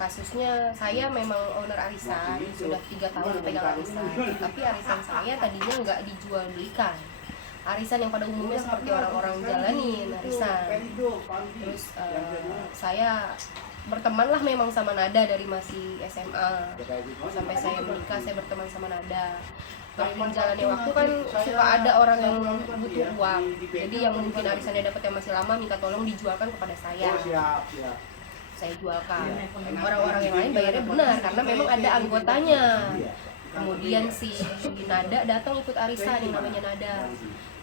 Kasusnya saya memang owner arisan, sudah 3 tahun pegang arisan, tapi arisan saya tadinya nggak dijual belikan. Arisan yang pada umumnya seperti orang-orang jalanin arisan. Terus saya bertemanlah memang sama Nada dari masih SMA sampai saya menikah. Saya berteman sama Nada. Beriring jalannya waktu kan suka ada orang yang butuh uang, jadi yang mungkin arisannya dapat yang masih lama minta tolong dijualkan kepada saya jualkan. Orang-orang yang lain bayarnya benar karena memang ada anggotanya. Kemudian si Nada datang ikut arisan yang namanya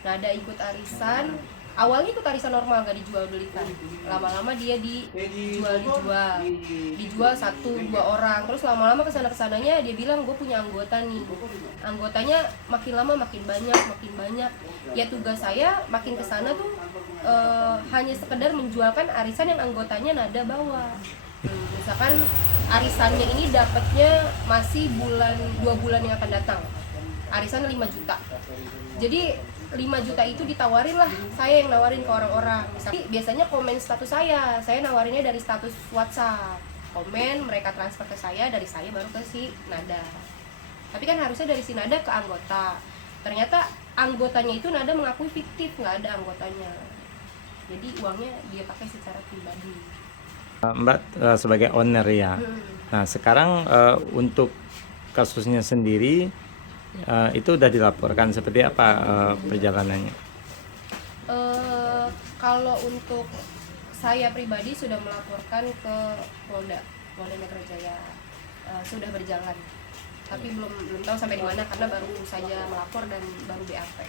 Nada ikut arisan. Awalnya ikut arisan normal, gak dijual belikan. Lama-lama dia dijual 1-2 orang. Terus lama-lama kesana-kesananya dia bilang gue punya anggota nih. Anggotanya makin lama makin banyak. Ya tugas saya makin kesana tuh hanya sekedar menjualkan arisan yang anggotanya Nada bawa. Misalkan arisannya ini dapatnya masih 2 bulan yang akan datang. Arisan 5 juta. Jadi 5 juta itu ditawarin lah, saya yang nawarin ke orang-orang. Biasanya komen status saya nawarinnya dari status WhatsApp. Komen, mereka transfer ke saya, dari saya baru ke si Nada. Tapi kan harusnya dari si Nada ke anggota. Ternyata anggotanya itu Nada mengakui fiktif, nggak ada anggotanya. Jadi uangnya dia pakai secara pribadi. Mbak sebagai owner ya. Nah sekarang untuk kasusnya sendiri itu udah dilaporkan seperti apa perjalanannya? Kalau untuk saya pribadi sudah melaporkan ke Polda Metro Jaya, sudah berjalan. Tapi belum tahu sampai di mana karena baru saja melapor dan baru BAP.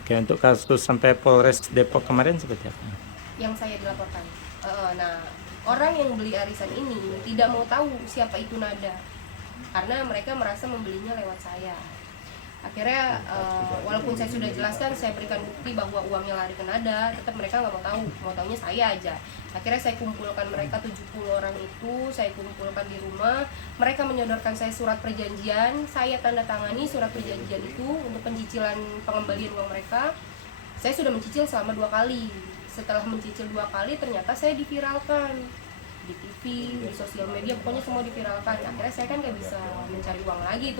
Oke, untuk kasus sampai Polres Depok kemarin seperti apa? Yang saya dilaporkan. Nah, orang yang beli arisan ini tidak mau tahu siapa itu Nada. Karena mereka merasa membelinya lewat saya. Akhirnya walaupun saya sudah jelaskan, saya berikan bukti bahwa uangnya lari ke Nada, tetap mereka nggak mau taunya saya aja. Akhirnya saya kumpulkan mereka 70 orang itu, saya kumpulkan di rumah. Mereka menyodorkan saya surat perjanjian, saya tanda tangani surat perjanjian itu untuk pencicilan pengembalian uang mereka. Saya sudah mencicil selama 2 kali. Setelah mencicil 2 kali, ternyata saya diviralkan di TV, di sosial media, pokoknya semua diviralkan. Akhirnya saya kan nggak bisa mencari uang lagi.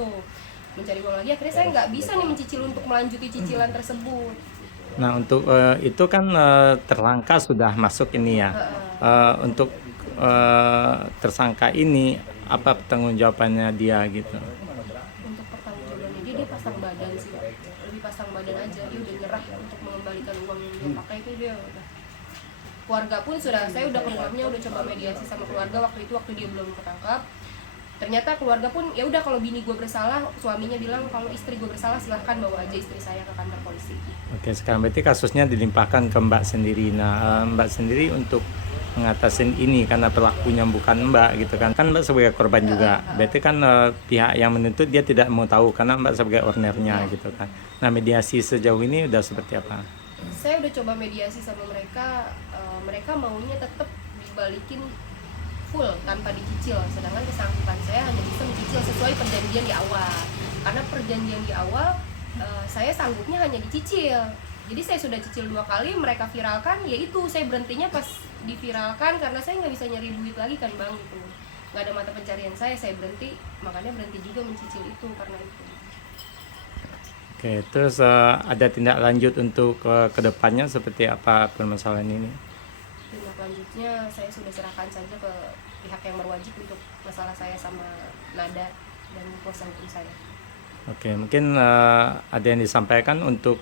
Akhirnya saya nggak bisa nih mencicil untuk melanjuti cicilan tersebut. Nah untuk itu kan tersangka sudah masuk ini ya. Untuk tersangka ini apa pertanggungjawabannya dia gitu? Untuk pertanggungjawabannya dia pasang badan sih, lebih pasang badan aja. Dia udah nyerah untuk mengembalikan uang yang dia pakai itu. Dia udah, keluarga pun saya udah ke rumahnya, udah coba mediasi sama keluarga waktu dia belum ketangkap. Ternyata keluarga pun ya udah, kalau bini gue bersalah, suaminya bilang kalau istri gue bersalah silahkan bawa aja istri saya ke kantor polisi. Oke, sekarang berarti kasusnya dilimpahkan ke Mbak sendiri. Nah Mbak sendiri untuk mengatasin ini karena pelakunya bukan Mbak gitu kan Mbak sebagai korban juga. Berarti kan pihak yang menuntut dia tidak mau tahu karena Mbak sebagai ownernya gitu kan. Nah mediasi sejauh ini udah seperti apa? Saya udah coba mediasi sama mereka, mereka maunya tetap dibalikin full tanpa dicicil, sedangkan bersangkutan saya hanya bisa mencicil sesuai perjanjian di awal. Karena perjanjian di awal saya sanggupnya hanya dicicil. Jadi saya sudah cicil 2 kali, mereka viralkan, yaitu saya berhentinya pas diviralkan karena saya nggak bisa nyari duit lagi kan bang, gitu. Nggak ada mata pencarian saya berhenti, makanya berhenti juga mencicil itu karena itu. Oke, terus ada tindak lanjut untuk kedepannya seperti apa permasalahan ini? Tindak lanjutnya saya sudah serahkan saja ke pihak yang berwajib untuk masalah saya sama Nada dan kuasa hukum saya. Oke, mungkin ada yang disampaikan untuk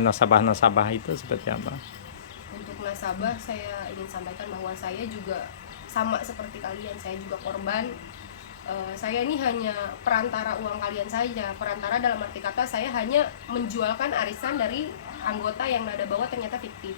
nasabah-nasabah itu seperti apa? Untuk nasabah saya ingin sampaikan bahwa saya juga sama seperti kalian, saya juga korban. Saya ini hanya perantara uang kalian saja. Perantara dalam arti kata saya hanya menjualkan arisan dari anggota yang Nada bawa ternyata fiktif.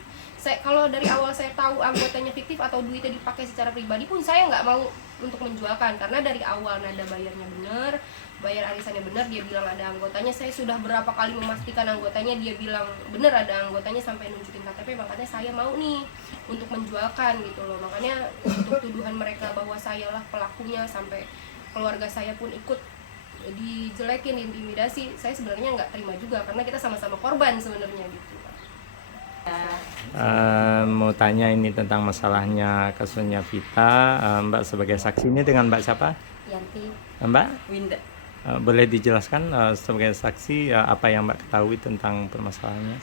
Kalau dari awal saya tahu anggotanya fiktif atau duitnya dipakai secara pribadi pun saya nggak mau untuk menjualkan. Karena dari awal Nada bayarnya benar, bayar arisannya benar, dia bilang ada anggotanya. Saya sudah berapa kali memastikan anggotanya, dia bilang benar ada anggotanya sampai nunjukin KTP. Makanya saya mau nih untuk menjualkan gitu loh. Makanya untuk tuduhan mereka bahwa saya lah pelakunya, sampai keluarga saya pun ikut dijelekin, diintimidasi, saya sebenarnya nggak terima juga karena kita sama-sama korban sebenarnya gitu. Mau tanya ini tentang masalahnya kasusnya Vita. Mbak sebagai saksinya dengan Mbak siapa? Yanti. Mbak, Winda. boleh dijelaskan sebagai saksi apa yang Mbak ketahui tentang permasalahannya?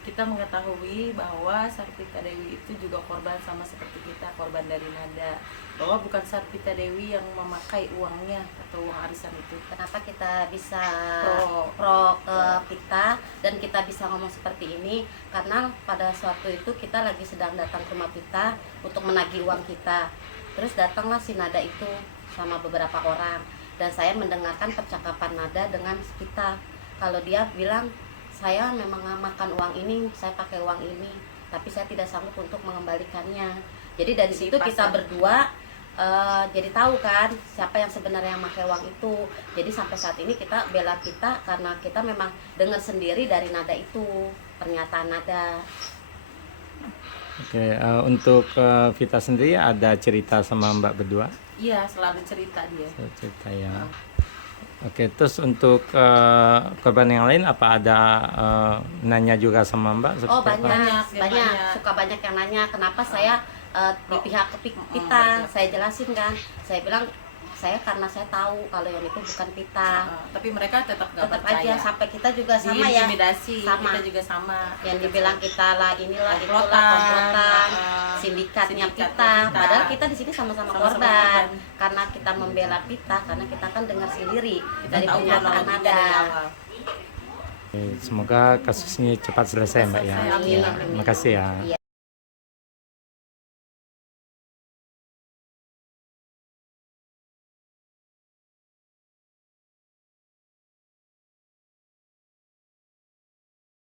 Kita mengetahui bahwa Sarpita Dewi itu juga korban sama seperti kita, korban dari nada. Bahwa bukan Sarpita Dewi yang memakai uangnya atau uang arisan itu. Kenapa kita bisa Pro. pro ke Pita dan kita bisa ngomong seperti ini? Karena pada suatu itu kita lagi sedang datang ke rumah Pita untuk menagih uang kita. Terus datanglah si Nada itu sama beberapa orang, dan saya mendengarkan percakapan Nada dengan Pita. Kalau dia bilang, saya memang makan uang ini, saya pakai uang ini, tapi saya tidak sanggup untuk mengembalikannya. Jadi dari situ kita berdua jadi tahu kan siapa yang sebenarnya yang pakai uang itu. Jadi sampai saat ini kita bela kita karena kita memang dengar sendiri dari Nada itu, pernyataan Nada. Oke, untuk Vita sendiri ada cerita sama Mbak berdua? Iya, selalu cerita dia. Cerita ya. Oke, terus untuk korban yang lain apa ada nanya juga sama Mbak? Oh seperti apa? Banyak. banyak, suka banyak yang nanya kenapa saya di pihak Pita. Saya jelasin kan, saya bilang saya karena saya tahu kalau yang itu bukan Pita. Tapi mereka tetap nggak Tetap percaya. aja sampai kita juga sama ya, Diintimidasi, sama. kita juga sama. yang dibilang kita lah inilah itulah Komplotan, komplotan, sindikatnya Pita. Padahal kita di sini sama-sama Sama-sama korban. korban. Karena kita membela Pita, karena kita kan dengar sendiri Kita dari tahu pernyataan kronologinya Nada. dari awal. Oke, semoga kasusnya cepat selesai Mbak ya. Selesai, amin, Ya, amin. makasih ya. Iya.